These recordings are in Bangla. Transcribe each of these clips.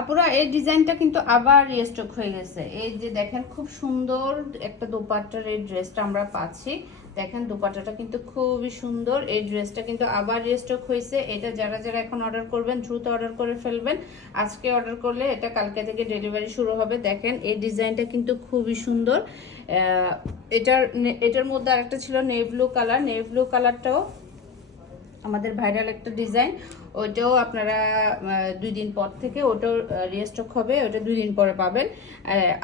আপুরা এই ডিজাইনটা কিন্তু আবার রিস্টক হয়ে গেছে। এই যে দেখেন খুব সুন্দর একটা দোপাট্টার এই ড্রেসটা আমরা পাচ্ছি। দেখেন দোপাট্টাটা কিন্তু খুবই সুন্দর। এই ড্রেসটা কিন্তু আবার রিস্টক হয়েছে। এটা যারা যারা এখন অর্ডার করবেন দ্রুত অর্ডার করে ফেলবেন। আজকে অর্ডার করলে এটা কালকে থেকে ডেলিভারি শুরু হবে। দেখেন এই ডিজাইনটা কিন্তু খুবই সুন্দর। এটার মধ্যে আরেকটা ছিল navy blue colour. Navy blue কালারটাও আমাদের ভাইরাল একটা ডিজাইন। ওইটাও আপনারা 2 দিন পর থেকে ওটাও রিস্টক হবে। ওটা 2 দিন পরে পাবেন।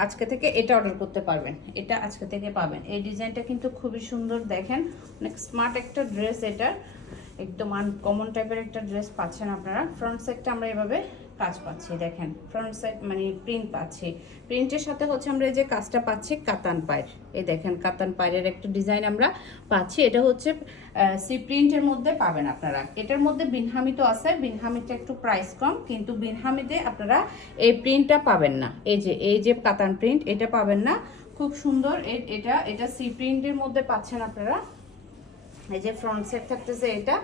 আজকে থেকে এটা অর্ডার করতে পারবেন। এটা আজকে থেকে পাবেন। এই ডিজাইনটা কিন্তু খুবই সুন্দর। দেখেন অনেক স্মার্ট একটা ড্রেস। এটা একদম আনকমন টাইপের একটা ড্রেস পাচ্ছেন আপনারা। ফ্রন্ট সাইডটা আমরা এভাবে কাজ পাচ্ছি। দেখেন ফ্রন্ট সাইড মানে প্রিন্ট পাচ্ছি। প্রিন্টের সাথে হচ্ছে আমরা এই যে কাজটা পাচ্ছি কাতান পায়ের। এই দেখেন কাতান পায়ের একটা ডিজাইন আমরা পাচ্ছি। এটা হচ্ছে সি প্রিন্টের মধ্যে পাবেন আপনারা। এটার মধ্যে বিনহামি তো আছে, বিনহামিটা একটু প্রাইস কম, কিন্তু বিনহামিতে আপনারা এই প্রিন্টটা পাবেন না। এই যে কাতান প্রিন্ট এটা পাবেন না। খুব সুন্দর। এটা সি প্রিন্টের মধ্যে পাচ্ছেন আপনারা। এই যে ফ্রন্ট সাইড থাকতেছে এটা।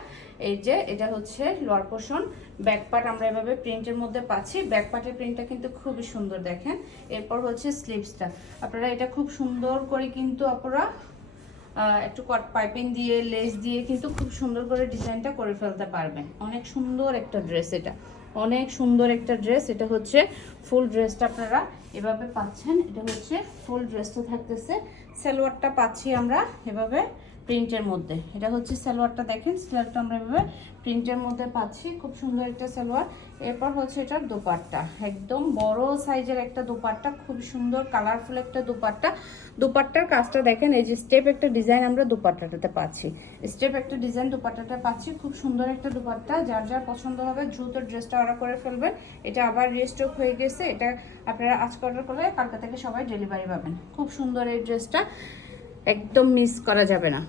এই যে এটা হচ্ছে লোয়ার পোর্শন। ব্যাক পার্ট আমরা এভাবে প্রিন্টের মধ্যে পাচ্ছি। ব্যাক পার্টের প্রিন্টটা কিন্তু খুবই সুন্দর। দেখেন এরপর হচ্ছে স্লিভসটা। আপনারা এটা খুব সুন্দর করে কিন্তু আপনারা একটু কট পাইপিং দিয়ে লেস দিয়ে কিন্তু খুব সুন্দর করে ডিজাইনটা করে ফেলতে পারবেন। অনেক সুন্দর একটা ড্রেস। এটা অনেক সুন্দর একটা ড্রেস। এটা হচ্ছে ফুল ড্রেসটা আপনারা এভাবে পাচ্ছেন। এটা হচ্ছে ফুল ড্রেসটা থাকতেছে। সালোয়ারটা পাচ্ছি আমরা এভাবে প্রিন্টের মধ্যে। এটা হচ্ছে সালোয়ারটা। দেখেন সালোয়ারটা আমরা এভাবে প্রিন্টের মধ্যে পাচ্ছি। খুব সুন্দর একটা সালোয়ার। এরপর হচ্ছে এটার দোপাট্টা। একদম বড় সাইজের একটা দোপাট্টা। খুব সুন্দর কালারফুল একটা দোপাট্টা। দোপাট্টার কাজটা দেখেন। এই যে স্টেপ একটা ডিজাইন আমরা দোপাট্টাটাতে পাচ্ছি। স্টেপ একটা ডিজাইন দোপাট্টাটা পাচ্ছি। খুব সুন্দর একটা দোপাট্টা। যার যার পছন্দ হবে দ্রুত ড্রেসটা অর্ডার করে ফেলবেন। এটা আবার রিস্টক হয়ে গেছে। এটা আপনারা আজকে অর্ডার করলে কালকে থেকে সবাই ডেলিভারি পাবেন। খুব সুন্দর এই ড্রেসটা, একদম মিস করা যাবে না।